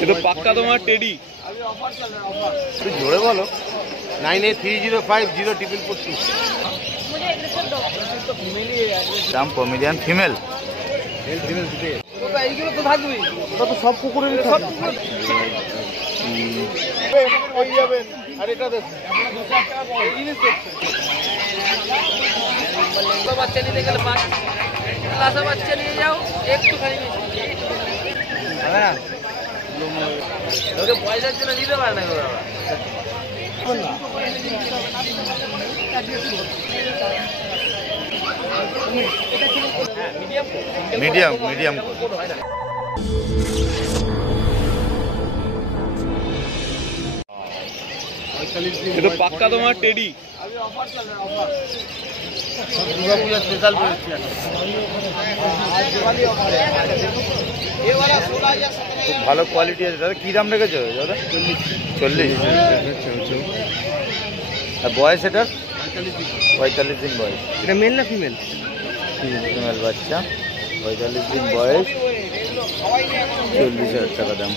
ये तो पक्का तुम्हारा टेडी। तो जोड़े बोलो 983050004442। দাম পমিডিয়ান ফিমেল তো থাকবেই, ওটা তো সব কুকুরেরই থাকবে। আর এটা দেখুন বাচ্চা নিতে গেলে 5 লাসা বাচ্চা নিয়ে যাও একটুখানি পয়সার জন্য দিতে পারে না। মিডিয়াম মিডিয়াম ये तो पक्का तुम्हारा टेडी। দুর্গাপূজা স্পেশাল খুব ভালো কোয়ালিটি আছে দাদা। কি দাম রেখেছো দাদা? 40। আর বয়স এটা 45 দিন বয়স। এটা মেল না ফিমেল? ফিমেল বাচ্চা, 45 দিন বয়স, 40,000 টাকা দাম।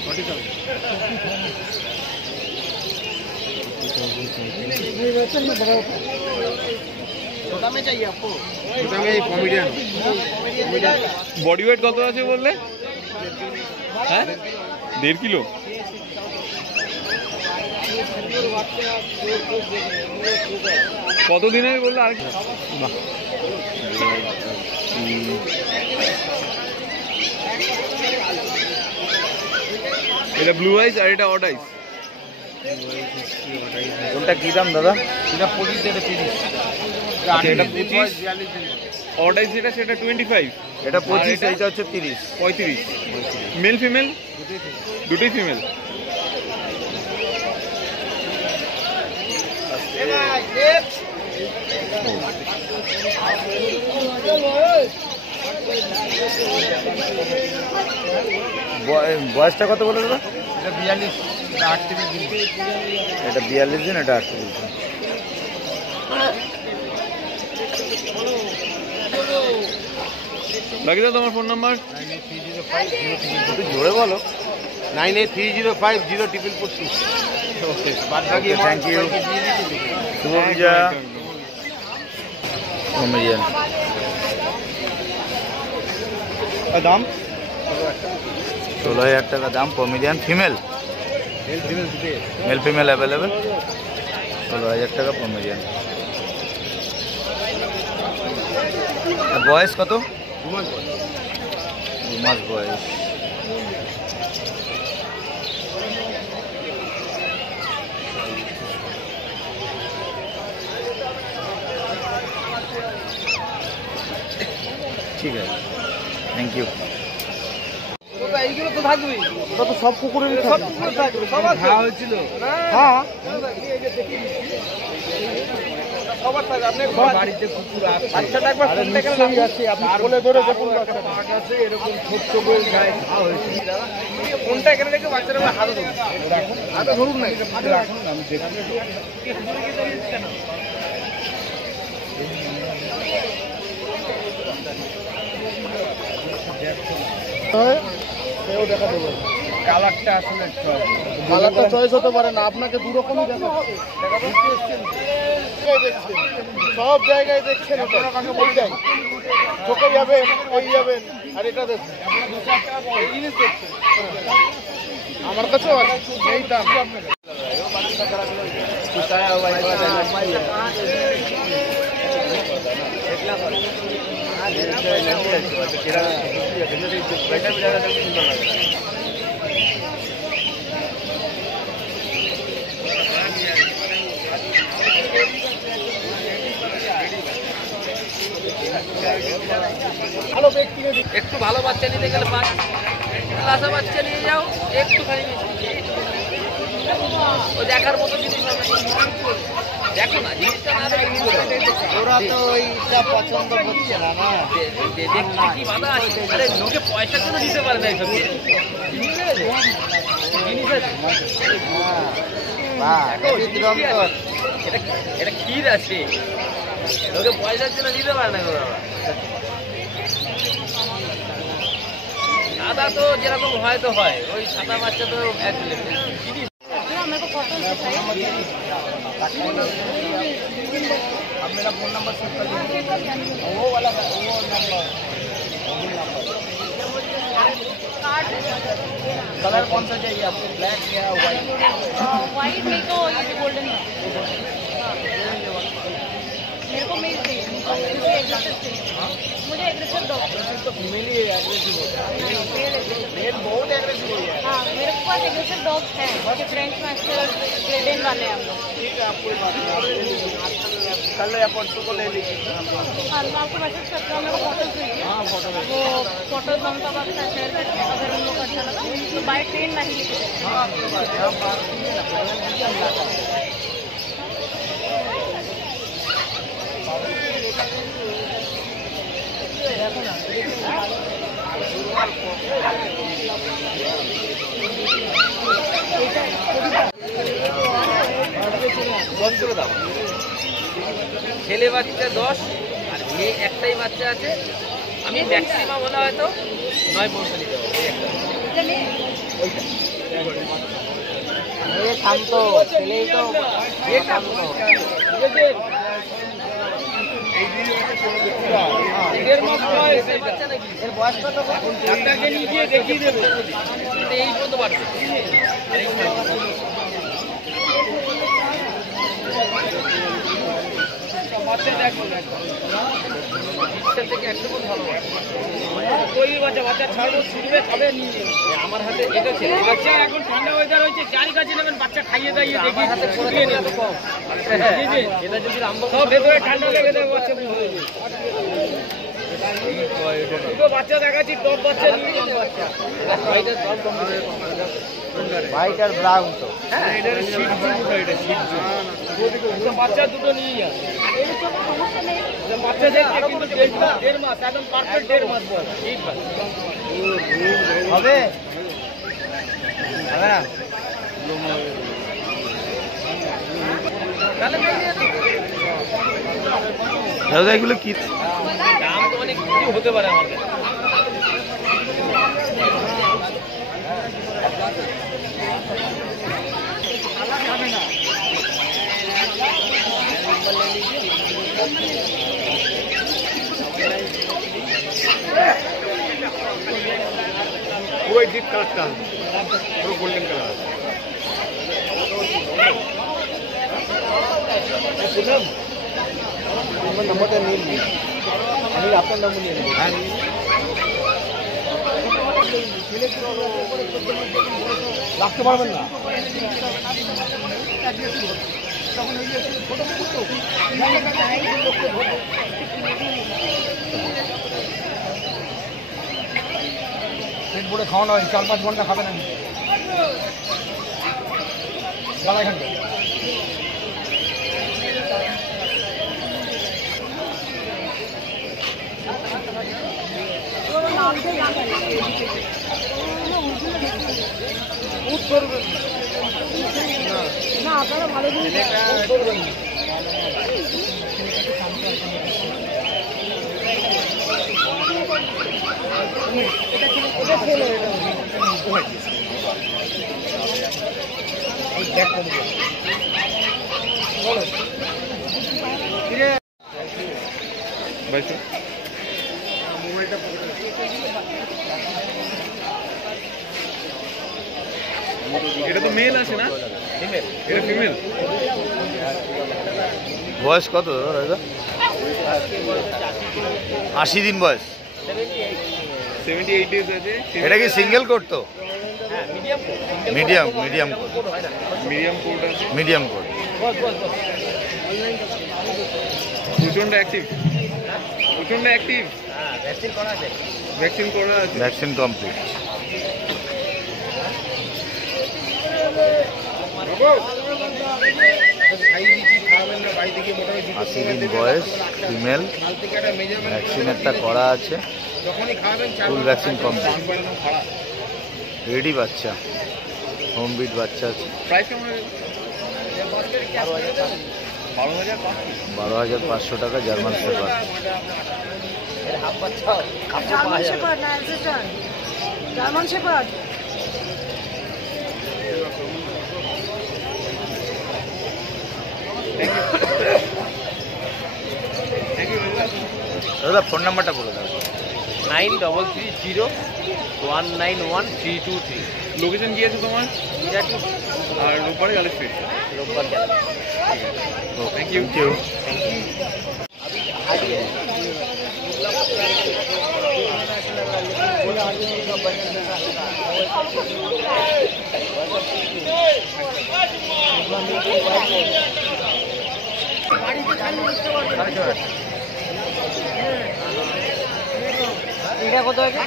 বডি ওয়েট কত আছে বললে? হ্যাঁ 1.5 কিলো। কতদিনের বললে? আর এটা ব্লু আইস আর এটা অড আইস। কোনটা কি দাম দাদা? এটা 25, এটা 30। এটা 25, অড আইস যেটা সেটা 25, এটা 25, এইটা হচ্ছে 30। 35। মেল ফিমেল দুটোই ফিমেল। বয়সটা কত বলে দাদা? এটা 42, এটা 38 দিন। এটা 42 দিন, এটা 38 দিন। বাকি দাদা তোমার ফোন নাম্বার? জোরে বলো 9830500442। Thank you. শুভ পূজা। পমিডিয়ান দাম 16,000 টাকা দাম। পমিডিয়ান ফিমেল, মেল ফিমেল অ্যাভেলেবেল। 16,000 টাকা পমিডিয়ান। বয়স কত? 2 মাস বয়স। ঠিক আছে, থ্যাংক ইউ। এইগুলো তো থাকবেই, ওটা তো সব কুকুরেরই থাকবে। খাওয়া হয়েছিল। হ্যাঁ সবার থাকে। আপনি বাড়িতে কুকুর আছে, বাচ্চাটা একবার ফোনটা কেন আছে? আপনি বলে ধরে দেখুন বাঘ আছে এরকম ছোট্ট বই গায়ে খাওয়া হয়েছে। ফোনটা এখানে রেখে বাচ্চারা হাতে ধরুন, হাতে ধরুন না, রাখুন। আমি দেখি দেখা দেবো। কালারটা আসলে কালারটা চয়েস হতে পারে না, আপনাকে দু রকমই দেখাচ্ছে। সব জায়গায় দেখছেন, চোখে যাবেন ওই যাবেন। আর এটা দেখুন এই জিনিস দেখছেন, আমার কাছেও আছে এই দাম। একটু ভালো বাচ্চা নিতে গেলে 5 লাসা বাচ্চা নিয়ে যাও একটুখানি। ও দেখার মতো জিনিস দেখো না, জিনিসটা না ওরা তো ওইটা পছন্দ করছে না। দেখতে কি বাধা আছে? আরে লোকে পয়সার জন্য দিতে পারে না এইসব জিনিস আছে। এটা ক্ষীর আছে, লোকে পয়সার জন্য দিতে পারে না। আর সাদা তো যেরকম হয় তো হয়, ওই সাদা বাচ্চা তো এক লেভেল। मेरे को कॉटन चाहिए। अब मेरा फोन नंबर सेव कर दीजिए, वो वाला वो नंबर कलर कौन सा चाहिए आपको, ब्लैक या वाइट? वाइट नहीं तो ये गोल्डन है। मेरे को मेल चाहिए, मुझे एग्रेसिव चाहिए। मुझे एग्रेसिव डॉग। तो फीमेल ही एग्रेसिव होता है, मेल बहुत एग्रेसिव हो गया है। हाँ मेरे पास एग्रेसिव डॉग्स हैं, फ्रेंच मास्टर ग्रेडेन वाले हैं हम लोग। ठीक है, आपको कल या परसों को ले लीजिए। हाँ मैं आपको मैसेज करता हूँ, मेरे को फोटो चाहिए। हाँ फोटो वो फोटो हम सब आपके साथ शेयर करके अगर उन लोग को अच्छा लगा तो बाय ट्रेन मैं ही लेके जाऊँगी। हाँ आपके पास है, आप बात कीजिए ना, पेमेंट कीजिए, हम लाते हैं। ছেলে বাচ্চা 10 আর মেয়ে একটাই বাচ্চা আছে। আমি ম্যাক্সিমাম হলে হয়তো 9 পর্যন্ত নিতে পারবো। শান্ত ছেলেই তো এর বয়স কত? ডাক্তারকে নিয়ে গিয়ে দেখিয়ে দেবে, এই পর্যন্ত বাড়বে। বাচ্চা ছাড়বো, ছুটবে, খাবে, নিয়ে যাবে। আমার হাতে এটা ছিল বাচ্চা, এখন ঠান্ডা ওয়েদার হয়েছে, যার কাছে নেবেন বাচ্চা খাইয়ে দাইয়ে দেখি হাতে ফুটিয়ে নেবে কম। এটা যদি সব ভেতরে ঠান্ডা লেগে দেবে, বাচ্চা দুটো বাচ্চা দেখাচ্ছি, টপ বাচ্চা, বাচ্চা হোয়াইট আর ব্রাউন। তো হ্যাঁ এটা বাচ্চা দুটো নিয়ে যাবে। বাচ্চা দেখতে কিন্তু 1.5 মাস, একদম পারফেক্ট 1.5 মাস বয়স। ঠিক হবে, হবে না দাদা এগুলো কি দাম? তো অনেক কিছু হতে পারে আমার কাছে। পুরো ডিপ কালারটা, পুরো গোল্ডেন কালার। আমার নাম্বারটা নিয়ে নিন, আমি আপনার নাম্বার নিয়ে নেব। হ্যাঁ রাখতে পারবেন না। পেট ভরে খাওয়ানো হয়, 4-5 ঘন্টা খাবে না। গালা এখান থেকে না, আপনারা ভালো করবেন। এটা তো মেল আছে না? এটা ফিমেল। বয়স কত দাদা? 80 দিন বয়স। 78 ডেজ আছে। এটা কি সিঙ্গেল কোট? তো মিডিয়াম মিডিয়াম কোড আছে। Medium coat. প্রচন্ড অ্যাক্টিভ, প্রচন্ড অ্যাক্টিভ। ভ্যাকসিন করা আছে, ভ্যাকসিন করা আছে, ভ্যাকসিন কমপ্লিট। 80 দিন বয়স, ফিমেল, ভ্যাকসিন একটা করা আছে, ফুল ভ্যাকসিন কমপ্লিট, রেডি বাচ্চা, হোম বিট বাচ্চা আছে। প্রাইস কেমন আছে? 12,500 টাকা German shepherd. German Shepherd, German shepherd. দাদা ফোন নাম্বারটা বলে দাও। 9330191323। লোকেশন কি আছে তোমার? আর রোববারে গার্ল স্ট্রিট। রোববার গেল। Thank you. এটা কত আছে?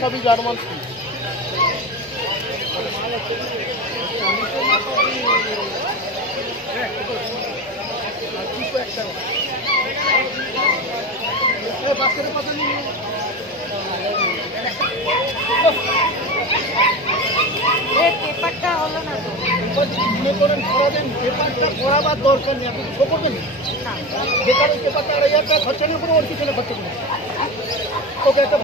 সবই জার্মান। পেপারটা হলো না তো। মনে করেন সারাদিন পেপারটা পড়াবার দরকার নেই, আপনি কিছু করবেন না। যে কারণে পেপারটা 2,500 টাকা খরচা না করে ওর পিছনে খরচা করবেন। ওকে একটা